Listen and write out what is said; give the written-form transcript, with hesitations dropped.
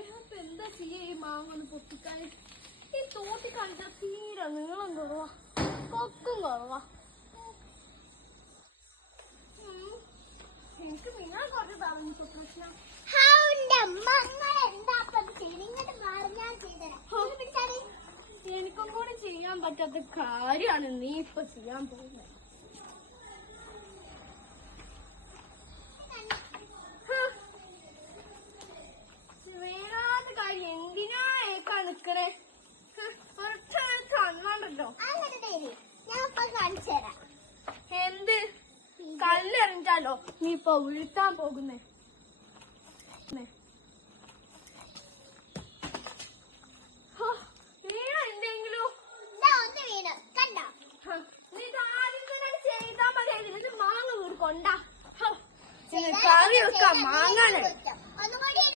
അപ്പൊ എന്താ ചെയ്യാ ഈ മാങ്ങ ഒന്ന് പൊട്ടിക്കാൻ? ഈ തോട്ടി കാണിച്ചാൽ തീരെ നീളം കുറവാ, കൊക്കും കുറവാ. എനിക്ക് നിങ്ങൾ കുറച്ച് പറഞ്ഞു പ്രശ്നം. എനിക്കും കൂടി ചെയ്യാൻ പറ്റാത്ത കാര്യമാണ് നീ ഇപ്പൊ ചെയ്യാൻ പോകുന്നത്. വേറാത്ത കാര്യം എന്തിനാ ഏക്കാ നിക്കണേ? കണ്ണാണ്ടല്ലോ. എന്ത് കല്ലെറിഞ്ഞാലോ നീ ഇപ്പൊ വീഴ്ത്താൻ പോകുന്നേ? വീണ എന്തെങ്കിലും നീ ആദ്യം ചെയ്താ മതി. മാങ്ങ വീട് കൊണ്ടാ കറി വെക്കാം. മാങ്ങാണ്